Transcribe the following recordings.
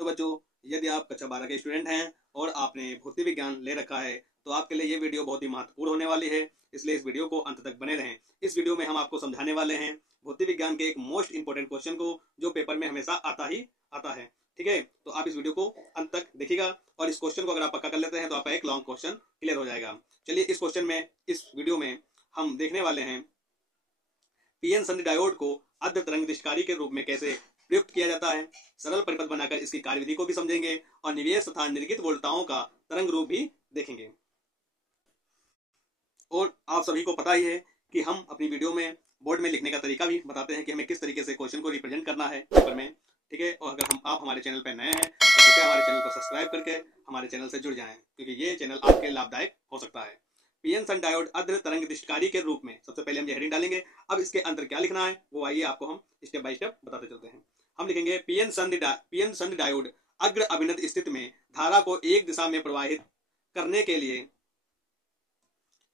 तो बच्चों, यदि आप कक्षा 12 के स्टूडेंट हैं और आपने भौतिक विज्ञान ले रखा है तो आपके लिए ये वीडियो बहुत ही महत्वपूर्ण होने वाली है, इसलिए इस वीडियो को अंत तक बने रहें। इस वीडियो में हम आपको समझाने वाले हैं भौतिक विज्ञान के एक मोस्ट इंपोर्टेंट क्वेश्चन को, जो पेपर में हमेशा आता है। ठीक है, तो आप इस वीडियो को अंत तक देखिएगा और इस क्वेश्चन को अगर आप पक्का कर लेते हैं तो आपका एक लॉन्ग क्वेश्चन क्लियर हो जाएगा। चलिए, इस वीडियो में हम देखने वाले हैं पीएन संधि डायोड को अर्ध तरंग दृष्टिकारी के रूप में कैसे प्रयुक्त किया जाता है। सरल परिपथ बनाकर इसकी कार्यविधि को भी समझेंगे और निवेश तथा निर्गित वोल्टताओं का तरंग रूप भी देखेंगे। और आप सभी को पता ही है कि हम अपनी वीडियो में बोर्ड में लिखने का तरीका भी बताते हैं कि हमें किस तरीके से क्वेश्चन को रिप्रेजेंट करना है पेपर में। ठीक है, और अगर आप हमारे चैनल पर नए हैं तो कृपया हमारे चैनल को सब्सक्राइब करके हमारे चैनल से जुड़ जाएं, क्योंकि ये चैनल आपके लाभदायक हो सकता है। पीएन संधि डायोड अर्ध तरंग दृष्टिकारी के रूप में सबसे पहले हम ये हेडिंग डालेंगे। अब इसके अंदर क्या लिखना है वो आइए आपको हम स्टेप बाय स्टेप बताते चलते हैं। हम लिखेंगे पीएन संधि डायोड अग्र अभिनत स्थिति में धारा को एक दिशा में प्रवाहित करने के लिए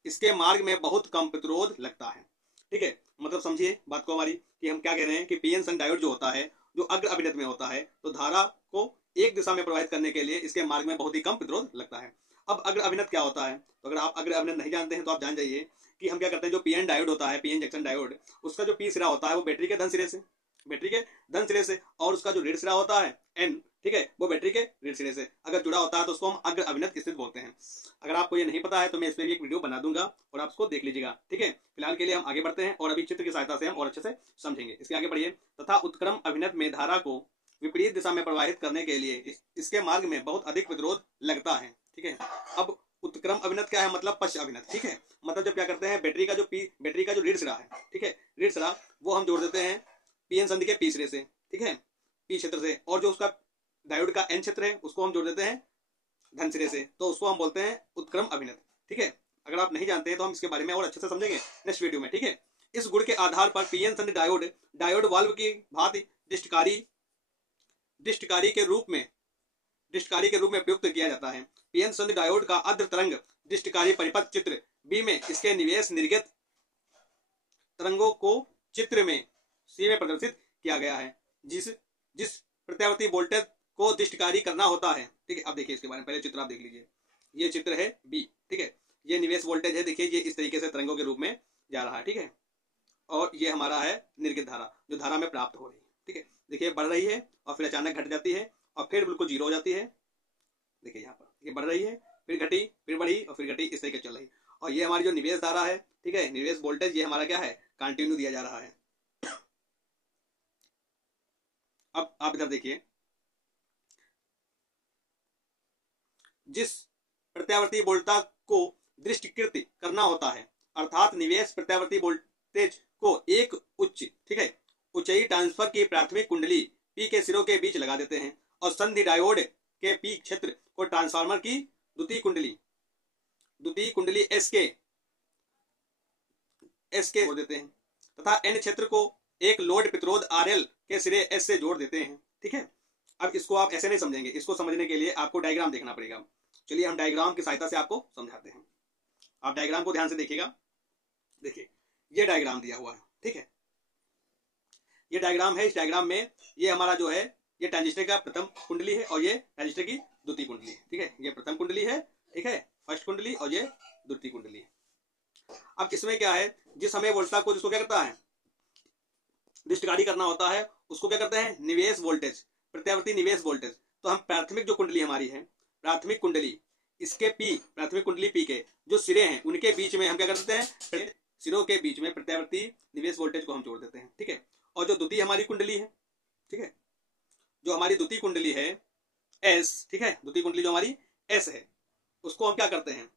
इसके मार्ग में बहुत कम प्रतिरोध लगता है। ठीक है, मतलब समझिए बात को हमारी कि हम क्या कह रहे हैं कि पीएन संधि डायोड जो होता है, जो अग्र अभिनत में होता है, तो धारा को एक दिशा में प्रवाहित करने के लिए इसके मार्ग में बहुत ही कम प्रतिरोध लगता है। अब अग्र अभिनत क्या होता है, तो अगर आप अग्र अभिनत नहीं जानते हैं तो आप जान जाइए कि हम क्या करते हैं, जो पीएन डायोड होता है, पीएन जंक्शन डायोड, उसका जो पी सिरा होता है वो बैटरी के धन सिरे से और उसका जो ऋण सिरा होता है एन, ठीक है, वो बैटरी के ऋण सिरे से अगर जुड़ा होता है तो उसको हम अग्र अभिनत स्थिति बोलते हैं। अगर आपको ये नहीं पता है तो मैं इस पर भी एक वीडियो बना दूंगा और आप उसको देख लीजिएगा। ठीक है, फिलहाल के लिए हम आगे बढ़ते हैं और अभी चित्र की सहायता से हम और अच्छे से समझेंगे। इसके आगे बढ़िए। तथा उत्क्रम अभिनत में धारा को विपरीत दिशा में प्रवाहित करने के लिए इसके मार्ग में बहुत अधिक प्रतिरोध लगता है। ठीक है, अब उत्क्रम अभिनत क्या है, मतलब पश्च अभिनत। ठीक है, मतलब जब क्या करते हैं, बैटरी का जो ऋण सिरा है, ठीक है, ऋण सिरा वो हम जोड़ देते हैं पीएन संधि के पी सिरे से, ठीक है, पी क्षेत्र से, और जो उसका डायोड का एन क्षेत्र है उसको हम जोड़ देते हैं धन सिरे से, तो उसको हम बोलते हैं उत्क्रम अभिनत। ठीक है, अगर आप नहीं जानते हैं तो हम इसके बारे में और अच्छे से समझेंगे नेक्स्ट वीडियो में। ठीक है, इस गुण के आधार पर पीएन संधि डायोड वाल्व की भांति दृष्टिकारी के रूप में प्रयुक्त किया जाता है। पीएन संधि डायोड का अर्ध तरंग दृष्टिकारी परिपथ चित्र बी में इसके निवेश निर्गत तरंगों को चित्र में सी में प्रदर्शित किया गया है, जिस प्रत्यावर्ती वोल्टेज को दृष्टिकारी करना होता है। ठीक है, अब देखिए इसके बारे में, पहले चित्र आप देख लीजिए। ये चित्र है बी, ठीक है, ये निवेश वोल्टेज है, देखिए ये इस तरीके से तरंगों के रूप में जा रहा है। ठीक है, और ये हमारा है निर्गत धारा, जो धारा में प्राप्त हो रही है। ठीक है, देखिए बढ़ रही है और फिर अचानक घट जाती है और फिर बिल्कुल जीरो हो जाती है। देखिए यहाँ पर ये बढ़ रही है, फिर घटी, फिर बढ़ी और फिर घटी, इस तरीके चल रही। और ये हमारी जो निवेश धारा है, ठीक है, निवेश वोल्टेज, ये हमारा क्या है, कंटिन्यू दिया जा रहा है। अब आप इधर देखिए, जिस प्रत्यावर्ती वोल्टता को दृष्टिकृत करना होता है, अर्थात निवेश प्रत्यावर्ती वोल्टेज को एक ठीक है, ऊंचाई ट्रांसफर की प्राथमिक कुंडली पी के सिरों के बीच लगा देते हैं और संधि डायोड के पी क्षेत्र को ट्रांसफार्मर की द्वितीय कुंडली एस के जोड़ देते हैं तथा एन क्षेत्र को एक लोड प्रतिरोध आरएल के सिरे एस से जोड़ देते हैं। ठीक है, अब इसको आप ऐसे नहीं समझेंगे, इसको समझने के लिए आपको डायग्राम देखना पड़ेगा। चलिए हम डायग्राम की सहायता से आपको समझाते हैं। आप डायग्राम को ध्यान से देखिएगा। देखिए ये डायग्राम दिया हुआ है, ठीक है, ये डायग्राम है। इस डायग्राम में ये हमारा जो है, ये ट्रांजिस्टर का प्रथम कुंडली है और ये ट्रांजिस्टर की द्वितीय कुंडली है। ठीक है, ये प्रथम कुंडली है, ठीक है, फर्स्ट कुंडली, और ये द्वितीय कुंडली है। अब इसमें क्या है, जिस समय वोल्टता को जिसको क्या करता है, दृष्टिकारी करना होता है, उसको क्या करते हैं, निवेश वोल्टेज, प्रत्यावर्ती निवेश वोल्टेज। तो हम प्राथमिक जो कुंडली हमारी है, प्राथमिक कुंडली, इसके प्राथमिक कुंडली पी के जो सिरे हैं उनके बीच में हम क्या कर देते हैं, सिरों के बीच में प्रत्यावर्ती निवेश वोल्टेज को हम जोड़ देते हैं। ठीक है, और जो द्वितीय हमारी कुंडली है, ठीक है, जो हमारी द्वितीय कुंडली है एस, ठीक है, द्वितीय कुंडली जो हमारी एस है, उसको हम क्या करते हैं,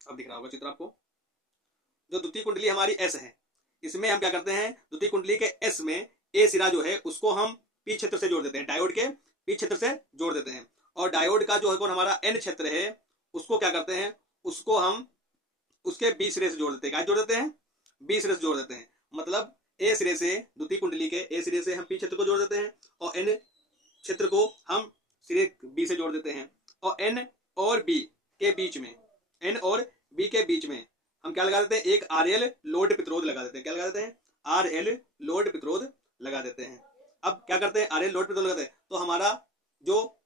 अब दिख रहा होगा चित्र आपको, जो द्वितीय कुंडली हमारी एस है, इसमें हम क्या करते हैं, द्वितीय कुंडली के एस में ए सिरा जो है उसको हम पी क्षेत्र से जोड़ देते हैं, डायोड के पी क्षेत्र से जोड़ देते हैं, और डायोड का जो है कौन हमारा एन क्षेत्र है उसको क्या करते हैं, उसको हम उसके बी सिरे से जोड़ देते हैं। क्या जोड़ देते हैं, बी सिरे से जोड़ देते हैं। मतलब ए सिरे से, द्वितीय कुंडली के ए सिरे से हम पी क्षेत्र को जोड़ देते हैं और एन क्षेत्र को हम सिरे बी से जोड़ देते हैं, और एन और बी के बीच में, एन और बी के बीच में हम क्या लगा देते हैं, एक आरएल लोड प्रतिरोध लगा देते हैं। क्या लगा देते हैं, आरएल लोड प्रतिरोध लगा देते हैं। अब क्या करते हैं, आरएल लोड प्रतिरोध लगाते हैं, तो हमारा जो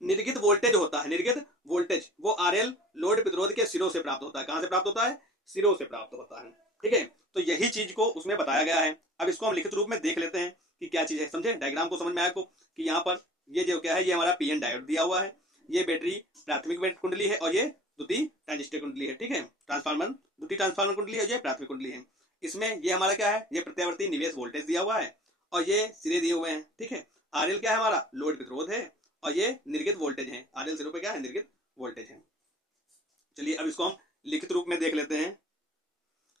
निर्गित वोल्टेज होता है, निर्गित वोल्टेज वो आरएल लोड प्रतिरोध के सिरों से प्राप्त होता है। कहां से प्राप्त होता है? सिरों से प्राप्त होता है। ठीक है, तो यही चीज को उसमें बताया गया है। अब इसको हम लिखित रूप में देख लेते हैं कि क्या चीज है। समझे? डायग्राम को समझ में आया आपको कि यहाँ पर ये जो क्या है, ये हमारा पीएन डायोड दिया हुआ है, ये बैटरी प्राथमिक कुंडली है और ये द्वितीय ट्रांजिस्टर कुंडली है। ठीक है, ट्रांसफार्मर द्वितीय ट्रांसफार्मर कुंडली है, ये प्राथमिक कुंडली है। इसमें ये हमारा क्या है, ये प्रत्यावर्ती निवेश वोल्टेज दिया हुआ है और ये सिरे दिए हुए हैं। ठीक है, आरएल क्या है, हमारा लोड प्रतिरोध है और ये निर्गित वोल्टेज है। आरएल सिरों पे क्या है, निर्गित वोल्टेज है। चलिए अब इसको हम लिखित रूप में देख लेते हैं।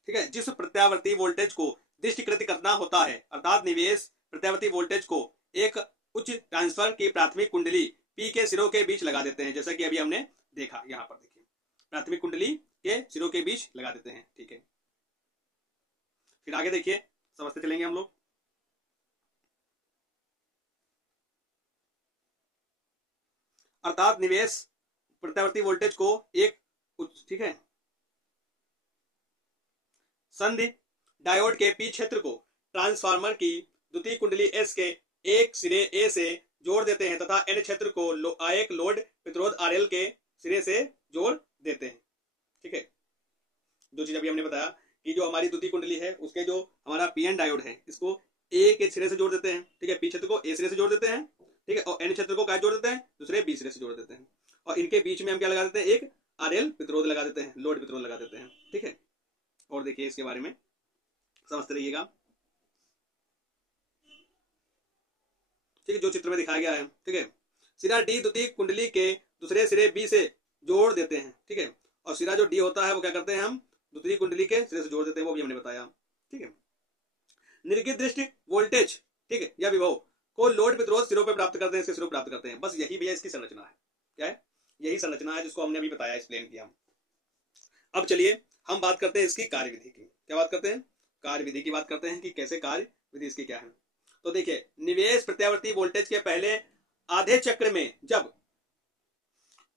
ठीक है, जिस प्रत्यावर्ती वोल्टेज को दृष्टिकृत करना होता है, अर्थात निवेश प्रत्यावर्ती वोल्टेज को एक उच्च ट्रांसफर की प्राथमिक कुंडली पी के सिरों के बीच लगा देते हैं, जैसा कि अभी हमने देखा। यहाँ पर देखिए, प्राथमिक कुंडली के सिरों के बीच लगा देते हैं। ठीक है, फिर आगे देखिए, समझते चलेंगे हम लोग। अर्थात निवेश प्रत्यावर्ती वोल्टेज को एक उच्च, ठीक है, संधि डायोड के पी क्षेत्र को ट्रांसफार्मर की द्वितीय कुंडली एस के एक सिरे ए से जोड़ देते हैं तथा एन क्षेत्र को एक लोड प्रतिरोध आरएल के सिरे से जोड़ देते हैं। ठीक है, जो चीज अभी हमने बताया कि जो हमारी द्वितीय कुंडली है उसके जो हमारा पीएन डायोड है इसको ए के सिरे से जोड़ देते हैं। ठीक है, पी क्षेत्र को ए सिरे से जोड़ देते हैं। ठीक है, और एन क्षेत्र को क्या जोड़ देते हैं, दूसरे बी सिरे से जोड़ देते हैं और इनके बीच में हम क्या लगा देते हैं, एक आरएल प्रतिरोध लगा देते हैं, लोड प्रतिरोध लगा देते हैं। ठीक है, और देखिए इसके बारे में समझते रहिएगा। ठीक है, जो चित्र में दिखाया गया है। ठीक है, सिरा डी द्वितीय कुंडली के दूसरे सिरे बी से जोड़ देते हैं। ठीक है, और सिरा जो डी होता है वो क्या करते हैं, हम द्वितीय कुंडली के सिरे से जोड़ देते हैं, वो भी हमने बताया। ठीक है, निर्गित दृष्टि वोल्टेज, ठीक है, या विभव को लोड प्रतिरोध सिरों पे प्राप्त करते हैं, इसके सिरों प्राप्त करते हैं। बस यही भैया इसकी संरचना है। क्या है? यही संरचना है जिसको हमने अभी बताया, एक्सप्लेन किया। अब चलिए हम बात करते हैं इसकी कार्यविधि की। क्या बात करते हैं? कार्यविधि की बात करते हैं कि कैसे कार्यविधि इसकी क्या है। तो देखिए, निवेश प्रत्यावर्ती वोल्टेज के पहले आधे चक्र में जब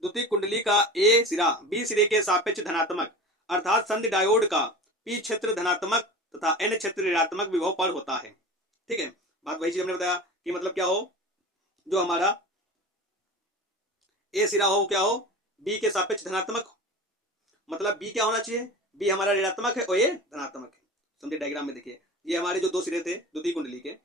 द्वितीय कुंडली का ए सिरा बी सिरे के सापेक्ष धनात्मक अर्थात संधि डायोड का पी क्षेत्र धनात्मक तथा एन क्षेत्र ऋणात्मक विभव पर होता है। ठीक है, बात वही चीज हमने बताया कि मतलब क्या हो, जो हमारा ए सिरा हो क्या हो, बी के सापेक्ष धनात्मक हो। मतलब बी क्या होना चाहिए, बी हमारा ऋणात्मक है और ये धनात्मक है। समझे? डायग्राम में देखिए, ये हमारे जो दो सिरे थे द्वितीय कुंडली के,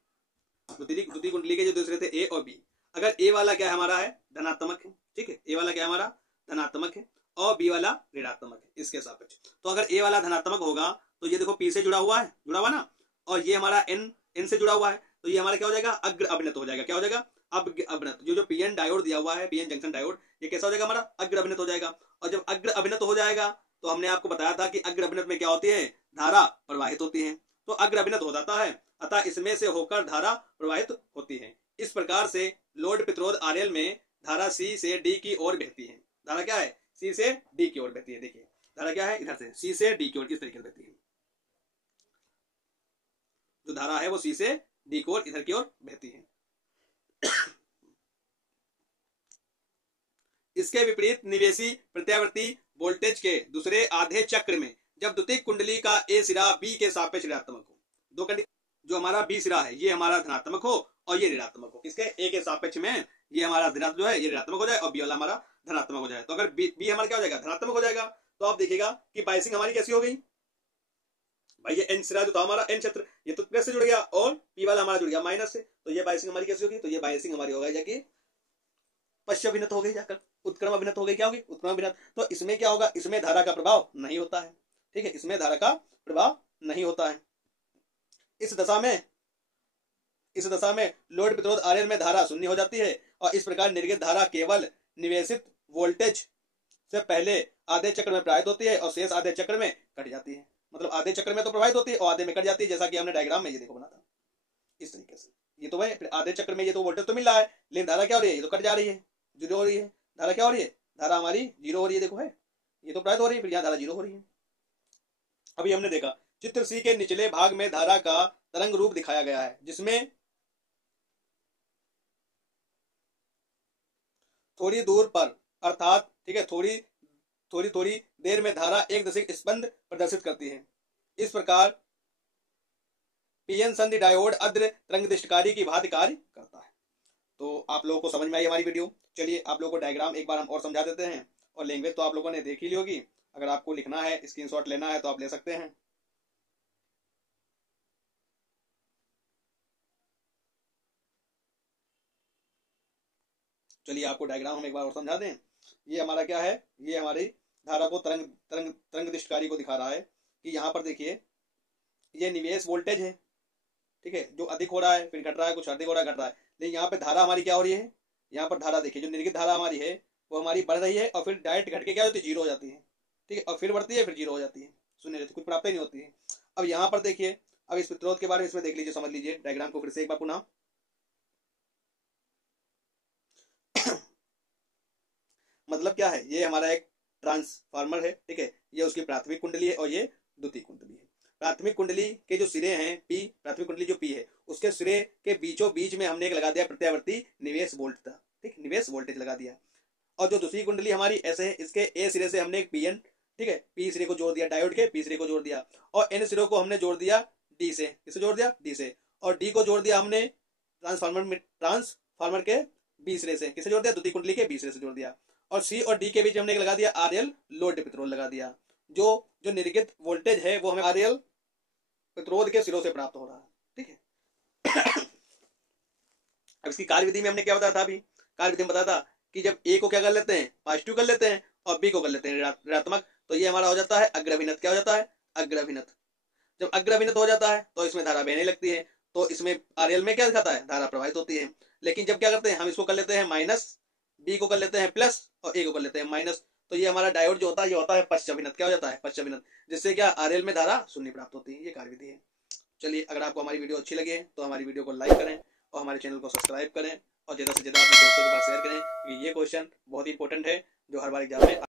द्वितीय कुंडली के जो दो सिरे थे ए और बी, अगर ए वाला क्या हमारा है, धनात्मक है। ठीक है, ए वाला क्या हमारा धनात्मक है और बी वाला ऋणात्मक है इसके सापेक्ष। तो अगर ए वाला धनात्मक होगा तो ये देखो पी से जुड़ा हुआ है, जुड़ा हुआ ना, और ये हमारा एन से जुड़ा हुआ है, तो ये हमारा क्या हो जाएगा, अग्र अभिनत हो जाएगा। क्या हो जाएगा? अभिनत। जो पीएन डायोड दिया हुआ है, पीएन जंक्शन डायोड, ये कैसा हो जाएगा, हमारा अग्र अभिनत हो जाएगा। और जब अग्र अभिनत हो जाएगा तो हमने आपको बताया था कि अग्र अभिनत में क्या होती है, धारा प्रवाहित होती है। तो अग्र अभिनत हो जाता है, अतः इसमें से होकर धारा प्रवाहित होती है। इस प्रकार से लोड प्रतिरोध आरएल में धारा सी से डी की ओर बहती है। धारा क्या है, सी से डी की ओर बहती है। देखिए धारा क्या है, इधर से सी से डी की ओर इस तरीके से बहती है। जो धारा है वो सी से डी की ओर इधर की ओर बहती है। इसके विपरीत निवेशी प्रत्यावर्ती वोल्टेज के दूसरे आधे चक्र में जब द्वितीय कुंडली का ए सिरा बी के सापेक्ष ऋणात्मक हो, दो कंडीशन, जो हमारा बी सिरा है ये हमारा धनात्मक हो और ये ऋणात्मक हो, किसके, ए के सापेक्ष में ये हमारा धनात्मक जो है ये ऋणात्मक हो जाए और बी वाला हमारा धनात्मक हो जाए। तो अगर बी हमारा क्या हो जाएगा, धनात्मक हो जाएगा, तो आप देखिएगा कि बाइसिंग हमारी कैसी हो गई भाई, ये एन सिरा जो था हमारा, एन क्षेत्र ये तो प्लस से जुड़ गया और पी वाला हमारा जुड़ गया माइनस से, तो ये बाइसिंग हमारी कैसी होगी, तो ये बाइसिंग हमारी होगा जाके पश्चाभिनत हो गई, जाकर उत्क्रम अभिनत हो गई। क्या होगी, उत्क्रम अभिनत। तो इसमें क्या होगा, इसमें धारा का प्रभाव नहीं होता है। ठीक है, इसमें धारा का प्रभाव नहीं होता है। इस दशा में लोड प्रतिरोध आरएल में धारा शून्य हो जाती है और इस प्रकार निर्गत धारा केवल निवेशित वोल्टेज से पहले आधे चक्र में प्रवाहित होती है और शेष आधे चक्र में कट जाती है। मतलब आधे चक्र में तो प्रवाहित होती है और आधे में कट जाती है, जैसा कि हमने डायग्राम में ये देखो बना था इस तरीके से। ये तो भाई आधे चक्र में ये तो वोल्टेज तो मिल रहा है, लेकिन धारा क्या हो रही है, ये तो कट जा रही है, जीरो हो रही है। धारा क्या हो रही है, धारा हमारी जीरो हो रही है। देखो है, ये तो प्रवाहित हो रही है, फिर यहाँ धारा जीरो हो रही है। अभी हमने देखा चित्र सी के निचले भाग में धारा का तरंग रूप दिखाया गया है, जिसमें थोड़ी दूर पर अर्थात ठीक है थोड़ी देर में धारा एक दशक स्पंद प्रदर्शित करती है। इस प्रकार पीएन संधि डायोड अद्र तरंग दृष्टिकारी की भांति कार्य करता है। तो आप लोगों को समझ में आई हमारी वीडियो। चलिए आप लोगों को डायग्राम एक बार हम और समझा देते हैं, और लैंग्वेज तो आप लोगों ने देख ही ली होगी। अगर आपको लिखना है, स्क्रीनशॉट लेना है तो आप ले सकते हैं। चलिए आपको डायग्राम हम एक बार और समझा दें। ये हमारा क्या है, ये हमारी धारा को तरंग तरंग तरंग दृष्टिकारी को दिखा रहा है कि यहाँ पर देखिए ये निवेश वोल्टेज है, ठीक है, जो अधिक हो रहा है फिर घट रहा है, कुछ अधिक हो रहा है घट रहा है। लेकिन यहाँ पे धारा हमारी क्या हो रही है, यहाँ पर धारा देखिए जो निर्गत धारा हमारी है वो हमारी बढ़ रही है, और फिर डायरेक्ट घट के क्या होती है, जीरो हो जाती है, ठीक है, और फिर बढ़ती है, फिर जीरो हो जाती है, शून्य रहती है, कुछ प्राप्त ही नहीं होती है। अब यहाँ पर देखिए, अब इस प्रतिरोध के बारे में इसमें देख लीजिए, समझ लीजिए डायग्राम को फिर से एक बार पुनः। मतलब क्या है, ये हमारा एक ट्रांसफार्मर है, ठीक है, ये उसकी प्राथमिक कुंडली है और ये द्वितीय कुंडली है। प्राथमिक कुंडली के जो सिरे हैं पी, प्राथमिक कुंडली जो पी है उसके सिरे के बीचों बीच में हमने एक लगा दिया प्रत्यावर्ती निवेश वोल्ट था, ठीक, निवेश वोल्टेज लगा दिया। और जो दूसरी कुंडली हमारी ऐसे है, इसके ए सिरे से हमने एक पीएन, ठीक है, पी सिरे को जोड़ दिया, डायोड के पी सिरे को जोड़ दिया, और एन सिरे को हमने जोड़ दिया डी से, किसे जोड़ दिया, डी से, और डी को जोड़ दिया हमने ट्रांसफार्मर के बी सिरे से, किसे जोड़ दिया, द्वितीय कुंडली के बी सिरे से जोड़ दिया, और सी और डी के बीच हमने लगा दिया आरएल लोड प्रतिरोध लगा दिया। जो जो निर्गत वोल्टेज है वो हमें आरएल प्रतिरोध के सिरों से प्राप्त हो रहा है, ठीक है। अब इसकी कार्यविधि में हमने क्या बताया था, अभी कार्यविधि में बताया था कि जब ए को क्या कर लेते हैं, पॉजिटिव कर लेते हैं, और बी को कर लेते हैं ऋणात्मक, तो ये हमारा हो जाता है अग्रभिन्नत। क्या हो जाता है, अग्रभिन्नत। जब अग्रभिन्नत हो जाता है तो इसमें धारा बहने लगती है, तो इसमें आरएल में क्या दिखाता है, धारा प्रवाहित होती है। लेकिन जब क्या करते हैं, हम इसको कर लेते हैं माइनस, बी को कर लेते हैं प्लस, और ए को कर लेते हैं माइनस, तो ये हमारा डायोड जो होता है ये होता है पश्चाभिन्नत। क्या हो जाता है, पश्चाभिन्नत, जिससे क्या आरएल में धारा शून्य प्राप्त होती है। ये कार्यविधि है। चलिए अगर आपको हमारी वीडियो अच्छी लगे तो हमारी वीडियो को लाइक करें और हमारे चैनल को सब्सक्राइब करें, और ज़्यादा से ज़्यादा अपने दोस्तों के पास शेयर करें, क्योंकि ये क्वेश्चन बहुत ही इंपॉर्टेंट है जो हर बार एग्जाम में